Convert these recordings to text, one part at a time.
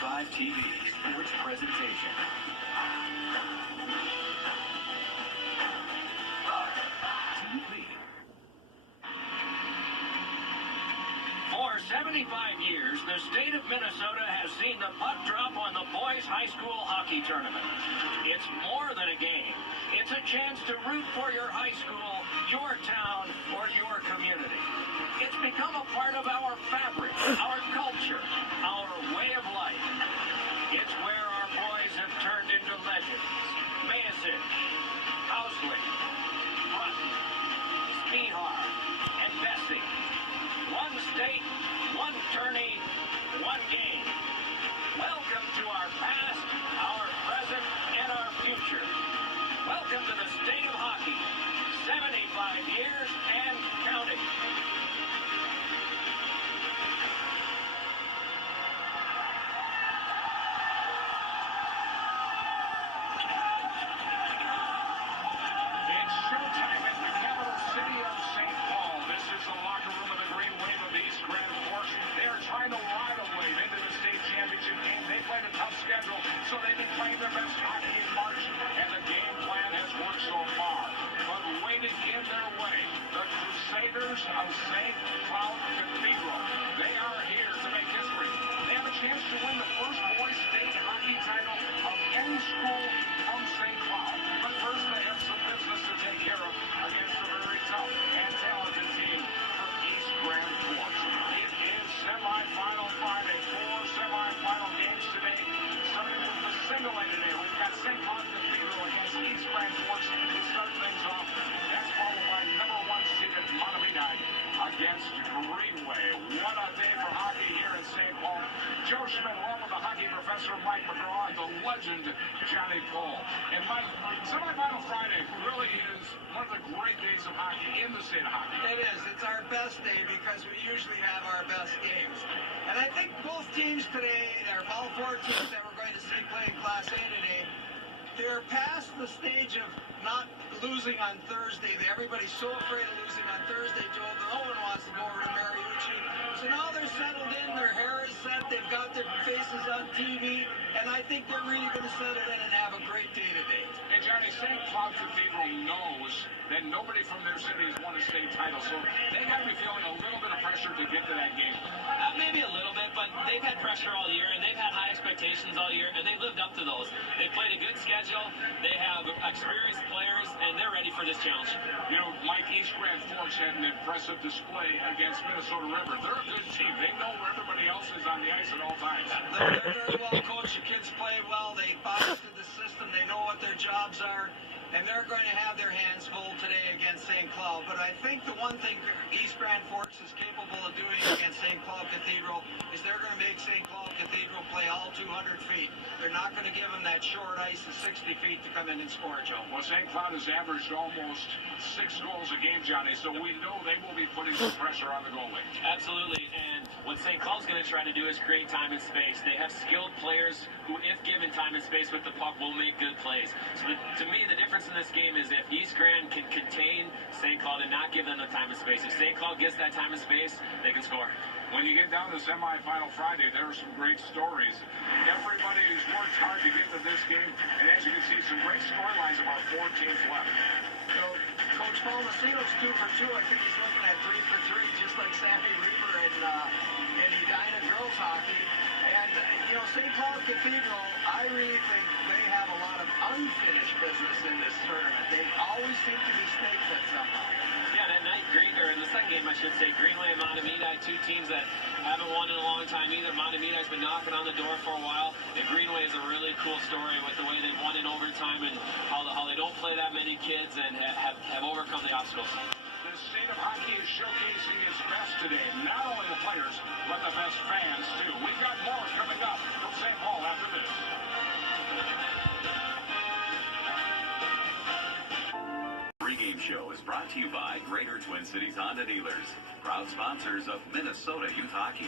5 TV sports presentation. TV. For 75 years, the state of Minnesota has seen the puck drop on the boys' high school hockey tournament. It's more than a game. It's a chance to root for your high school, your town, or your community. It's become a part of our fabric, our culture, our way of life. It's where our boys have turned into legends. Mayasich, Housley, Button, Spihar, and Bessie. One state, one tourney, one game. Welcome to our past, our present, and our future. Welcome to the state of hockey. 75 years and counting. It's showtime in the capital city of St. Paul. This is the locker room of the Green Wave of East Grand Forks. They're trying to ride a wave into the state championship game. They played a tough schedule, so they've been playing their best hockey in March, and the game plan has worked so far. But waiting in their way, the Crusaders of St. Cloud Cathedral. They are here to make history. They have a chance to win the first boys state hockey title of any school from St. Cloud. But first, they have some business to take care of against a very tough and talented team from East Grand Forks. It is semifinal Friday. 4 semifinal games today. Starting with the single A today. We've got St. Cloud Cathedral against East Grand Forks to start things off. That's followed by number 1 seeded Mahtomedi against Greenway. What a day for hockey here in St. Paul. Joe Schmidt along with the hockey professor Mike McGraw and the legend Johnny Cole. And Mike, semifinal Friday really is one of the great days of hockey in the state of hockey. It is. It's our best day because we usually have our best games. And I think both teams today, all 4 teams that we're going to see play in Class A today, they're past the stage of not losing on Thursday. Everybody's so afraid of losing on Thursday, Joe. No one wants to go over to Mariucci. So now they're settled in. Their hair is set. They've got their faces on TV. And I think they're really going to settle in and have a great day today. And Johnny, St. Cloud Cathedral knows that nobody from their city has won a state title. So they got to be feeling a little bit of pressure to get to that game. Maybe a little bit, but they've had pressure all year, and they've had high expectations all year, and they've lived up to those. They've played a good schedule. They have experienced players, and they're ready for this challenge. You know, Mike, East Grand Forks had an impressive display against Minnesota River. They're a good team. They know where everybody else is on the ice at all times. They're very well coached. The kids play well. They buy into the system. They know what their jobs are. And they're going to have their hands full today against St. Cloud. But I think the one thing East Grand Forks is capable of doing against St. Cloud Cathedral is they're going to make St. Cloud Cathedral play all 200 feet. They're not going to give them that short ice of 60 feet to come in and score, Joe. Well, St. Cloud has averaged almost 6 goals a game, Johnny, so we know they will be putting some pressure on the goalie. Absolutely, and what St. Cloud's going to try to do is create time and space. They have skilled players who, if given time and space with the puck, will make good plays. So to me, the difference in this game is if East Grand can contain St. Cloud and not give them the time and space. If St. Cloud gets that time and space, they can score. When you get down to semifinal Friday, there are some great stories. Everybody has worked hard to get to this game, and as you can see, some great storylines about 4 teams left. So, Coach Paul Messino's 2 for 2. I think he's looking at 3 for 3, just like Sandy Reaver in Edina girls hockey. And, you know, St. Cloud Cathedral, I really think they have a lot of unfinished business in this tournament. They always seem to be snake fit somehow. Yeah, that night, in the second game, I should say, Greenway and Mahtomedi, 2 teams that haven't won in a long time either. Mahtomedi's been knocking on the door for a while, and Greenway is a really cool story with the way they've won in overtime and how they don't play that many kids and have overcome the obstacles. The state of hockey is showcasing its best today, not only the players, but the best fans, too. We've got more coming up from St. Paul after this. Pregame show is brought to you by Greater Twin Cities Honda Dealers, proud sponsors of Minnesota Youth Hockey.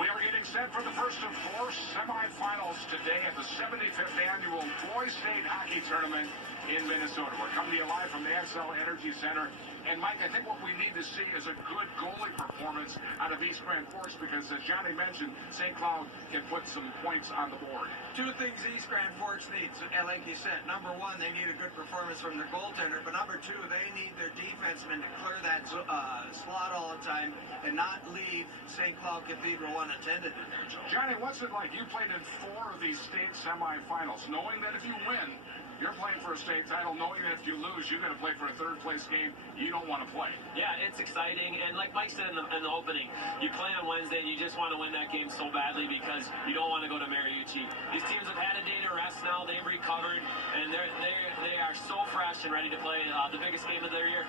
We are getting set for the first of 4 semifinals today at the 75th annual Boys State Hockey Tournament in Minnesota. We're coming to you live from the XL Energy Center. And, Mike, I think what we need to see is a good goalie performance out of East Grand Forks because, as Johnny mentioned, St. Cloud can put some points on the board. Two things East Grand Forks needs, like you said. Number one, they need a good performance from their goaltender. But number two, they need their defensemen to clear that slot all the time and not leave St. Cloud Cathedral unattended in there, Joe. Johnny, what's it like? You played in 4 of these state semifinals, knowing that if you win, you're playing for a state title, knowing that if you lose, you're going to play for a third-place game you don't want to play. Yeah, it's exciting. And like Mike said in the opening, you play on Wednesday and you just want to win that game so badly because you don't want to go to Mariucci. These teams have had a day to rest now. They've recovered, and they are so fresh and ready to play the biggest game of their year.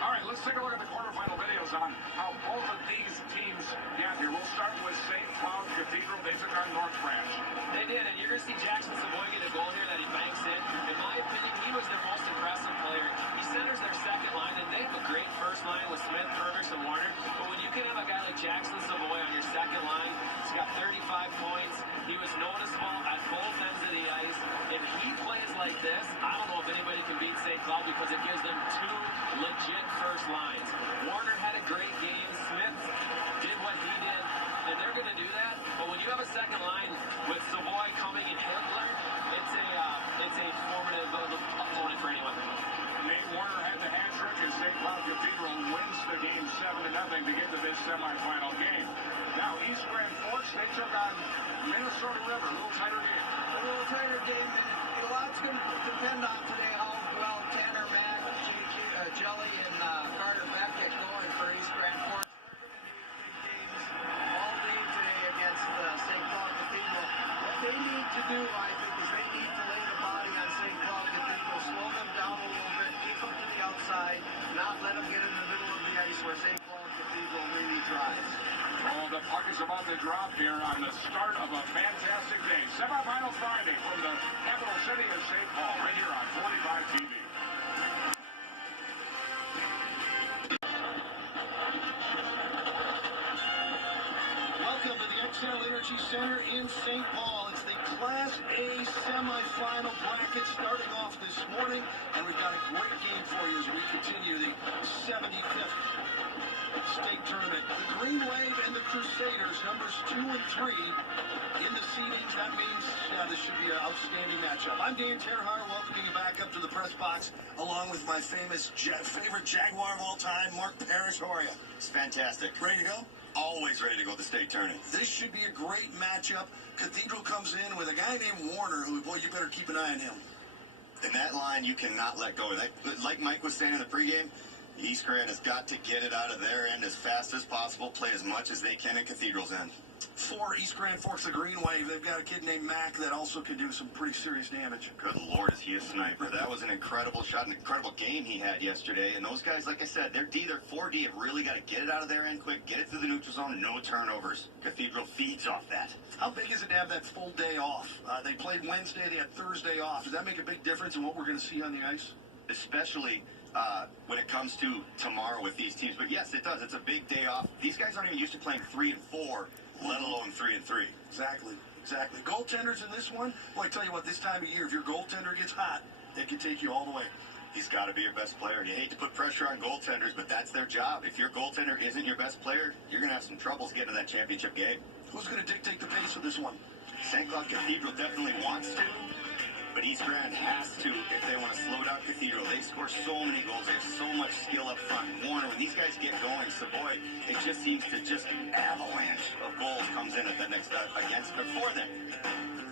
All right, let's take a look at the quarterfinal videos on how both of these teams got here. We'll start with St. Cloud Cathedral. They took on North Branch. They did, and you're going to see Jackson Savoy get a goal here that he banks in. In my opinion, he was their most impressive player. He centers their second line, and they have a great first line with Smith, Fergus, and Warner. But when you can have a guy like Jackson Savoy on your second line, he's got 35 points. He was noticeable at both ends of the ice. If he plays like this, I don't know if anybody can beat St. Cloud because it gives them 2 legit first lines. Warner had a great game. Smith did what he did, and they're going to do that. But when you have a second line with Savoy coming and Hitler, it's a formative opponent for anyone. Nate Warner had the hat trick, and St. Cloud Cathedral wins the game 7-0 to get to this semifinal game. Now, East Grand Forks, they took on Minnesota River. A little tighter game. A little tighter game. A lot's going to depend on today how well Tanner Mack, Jelly, and Carter Beck get going for East Grand Forks. Big games all day today against St. Cloud Cathedral. What they need to do, I think, is they need to lay the body on St. Cloud Cathedral, slow them down a little bit, keep them to the outside, not let them get in the middle of the ice where St. Cloud Cathedral really thrives. Oh, the puck is about to drop here on the start of a fantastic day. Semifinal Friday from the capital city of St. Paul, right here on 45 TV. Welcome to the XL Energy Center in St. Paul. It's the Class A semifinal bracket starting off this morning, and we've got a great game for you as we continue the 75th state tournament. The Green Wave and the Crusaders, numbers 2 and 3 in the seedings. That means, this should be an outstanding matchup. I'm Dan Terhar, welcoming you back up to the press box, along with my favorite Jaguar of all time, Mark Parrish. How are you? It's fantastic. Ready to go? Always ready to go to the state tournament. This should be a great matchup. Cathedral comes in with a guy named Warner, who, boy, you better keep an eye on him. In that line, you cannot let go. Like Mike was saying in the pregame, East Grand has got to get it out of their end as fast as possible, play as much as they can in Cathedral's end. For East Grand Forks, the Green Wave, they've got a kid named Mack that also can do some pretty serious damage. Good Lord, is he a sniper. That was an incredible shot, an incredible game he had yesterday. And those guys, like I said, their 4D have really got to get it out of their end quick, get it through the neutral zone, no turnovers. Cathedral feeds off that. How big is it to have that full day off? They played Wednesday, they had Thursday off. Does that make a big difference in what we're going to see on the ice? Especially when it comes to tomorrow with these teams. But yes, it does. It's a big day off. These guys aren't even used to playing 3 and 4, let alone 3 and 3. Exactly. Goaltenders in this one, well, I tell you what, this time of year, if your goaltender gets hot, it can take you all the way. He's got to be your best player. You hate to put pressure on goaltenders, but that's their job. If your goaltender isn't your best player, you're going to have some troubles getting to that championship game. Who's going to dictate the pace of this one? St. Cloud Cathedral definitely wants to, but East Grand has to if they want to slow down Cathedral. They score so many goals. They have so much skill up front. Warner, when these guys get going, Savoy, it just seems to avalanche of goals comes in at the next against or for them.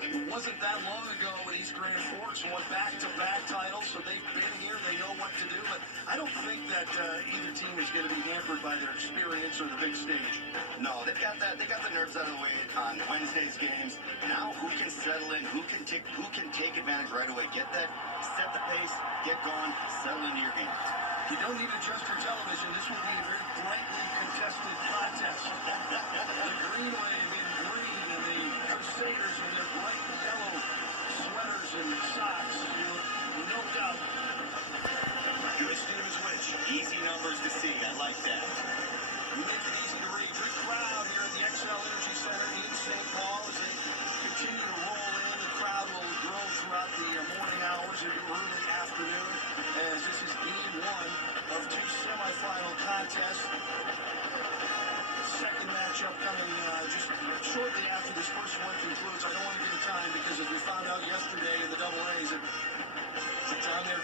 It wasn't that long ago when East Grand Forks won back-to-back titles, so they've been here, they know what to do, but I don't think that either team is going to be hampered by their experience or the big stage. No, they got the nerves out of the way on Wednesday's games. Now who can settle in, who can take advantage right away, get the pace, get going, settle into your game. You don't need to adjust your television. This will be a very blatantly contested contest. The Green Wave in green and the Crusaders in their bright yellow sweaters and socks. No doubt. Good Stevens Witch. Easy numbers to see. I like that. You make it easy to read. Good crowd here at the XL Energy Center in St. Paul as they continue to roll in. The crowd will grow throughout the morning hours and early afternoon.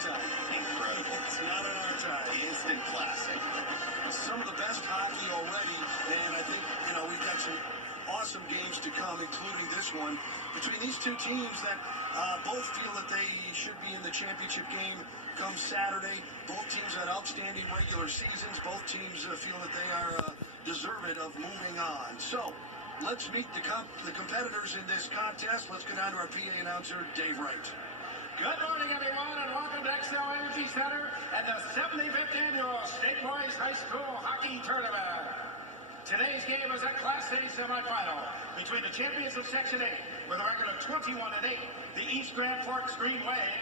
time. Incredible. It's not in our time. Instant classic. Some of the best hockey already, and I think, we've got some awesome games to come, including this one, between these two teams that both feel that they should be in the championship game come Saturday. Both teams had outstanding regular seasons. Both teams feel that they are deserving of moving on. So, let's meet the competitors in this contest. Let's go down to our PA announcer, Dave Wright. Good morning, everyone, and welcome to Excel Energy Center and the 75th Annual State Boys High School Hockey Tournament. Today's game is a Class A semifinal between the champions of Section 8 with a record of 21-8, the East Grand Forks Green Wave,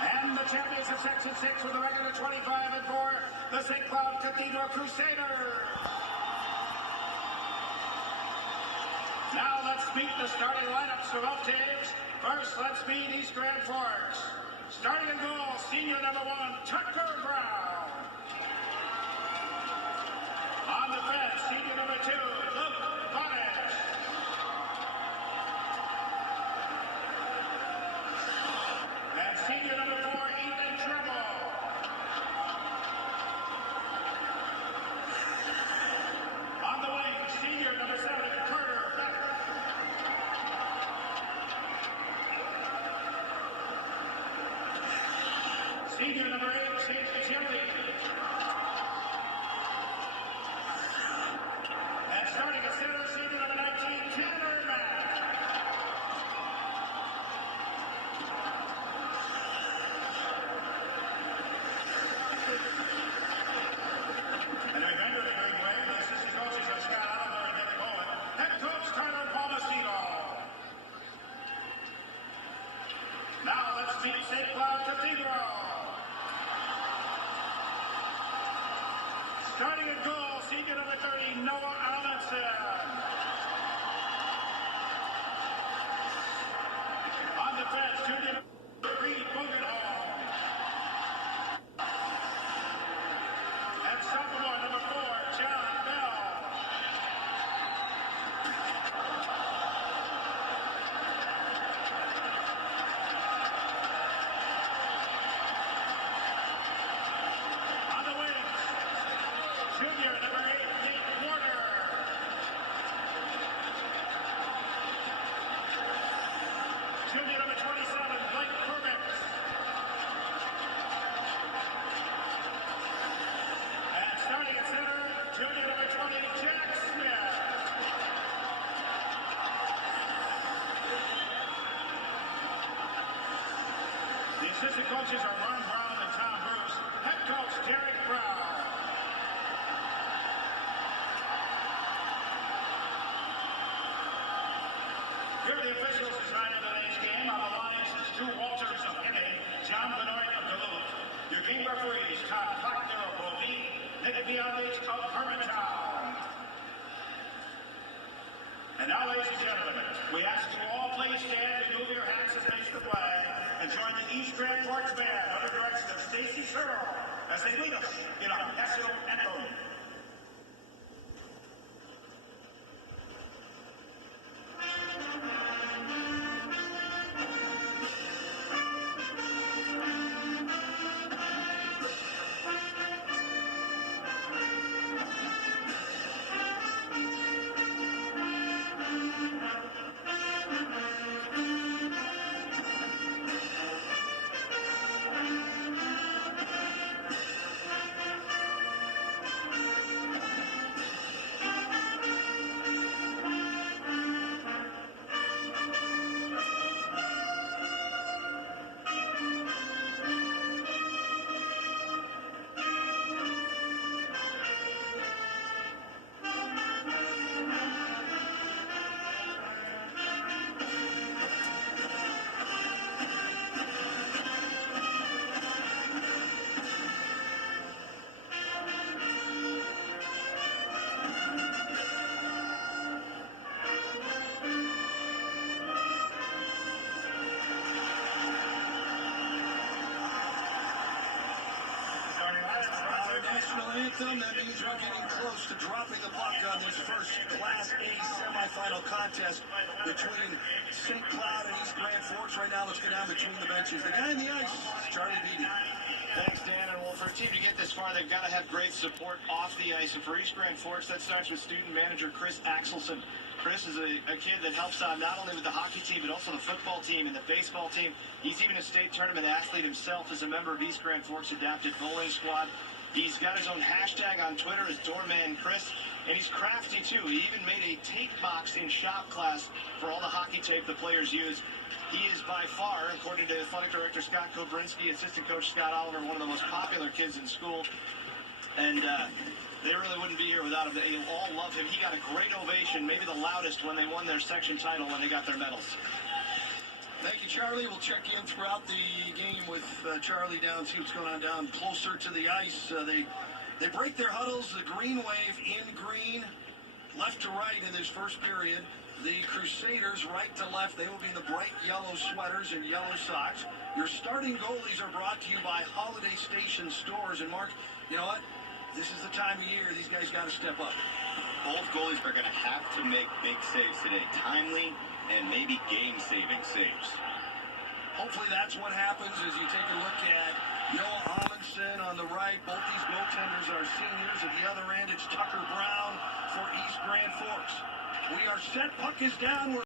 and the champions of Section 6 with a record of 25-4, the St. Cloud Cathedral Crusaders. Now let's meet the starting lineups for both teams. First, let's meet East Grand Forks. Starting in goal, senior number 1, Tucker Brown. On defense, senior number 2, Luke Bonnet. And senior number 4, Ethan Tremble. On the wing, senior number 7, Carter Beck. Senior number 8, St. Chimney. And starting at center, senior number 19, Tanner Mack. And remember the Green Wave, the assistant coaches are Scott Oliver and Nick Cohen. Head coach Tyler Palmestino. Now let's meet St. Cloud Cathedral. Starting at goal, senior number 30, Noah Allenson. On defense, junior number 3, Bugenholm. And sophomore number 4, John Bell. On the wings, junior number 8, Nate Warner. Junior number 27, Blake Corbett. And starting at center, junior number 20, Jack Smith. The assistant coaches are Ron Brown and Tom Bruce. Head coach Derek Brown. Here are the officials deciding today's game. On the lines is Drew Walters of Henning, John Benoit of Duluth. Your game referees, Todd Klockner of Bovee, Nick Bionich of Hermantown. And now, ladies and gentlemen, we ask you all please stand, remove your hats and face the flag, and join the East Grand Forks Band under direction of Stacy Searle as they lead us in our national anthem. National anthem. That means we're getting close to dropping the puck on this first Class A semifinal. semifinal contest between St. Cloud and East Grand Forks. Right now, let's get down between the benches. The guy in the ice, Charlie Beatty. Thanks, Dan. And well, for a team to get this far, they've got to have great support off the ice. And for East Grand Forks, that starts with student manager Chris Axelson. Chris is a kid that helps out not only with the hockey team, but also the football team and the baseball team. He's even a state tournament athlete himself as a member of East Grand Forks Adapted Bowling Squad. He's got his own hashtag on Twitter as Doorman Chris, and he's crafty too. He even made a tape box in shop class for all the hockey tape the players use. He is by far, according to athletic director Scott Kobrinsky, assistant coach Scott Oliver, one of the most popular kids in school. And they really wouldn't be here without him. They all love him. He got a great ovation, maybe the loudest when they won their section title when they got their medals. Thank you, Charlie. We'll check in throughout the game with Charlie down, see what's going on down closer to the ice. They break their huddles, the Green Wave in green, left to right in this first period. The Crusaders right to left. They will be in the bright yellow sweaters and yellow socks. Your starting goalies are brought to you by Holiday Station Stores. And Mark, you know what? This is the time of year these guys got to step up. Both goalies are going to have to make big saves today. Timely and maybe game-saving saves. Hopefully that's what happens as you take a look at Noah Amundsen on the right. Both these goaltenders are seniors. At the other end, it's Tucker Brown for East Grand Forks. We are set. Puck is down.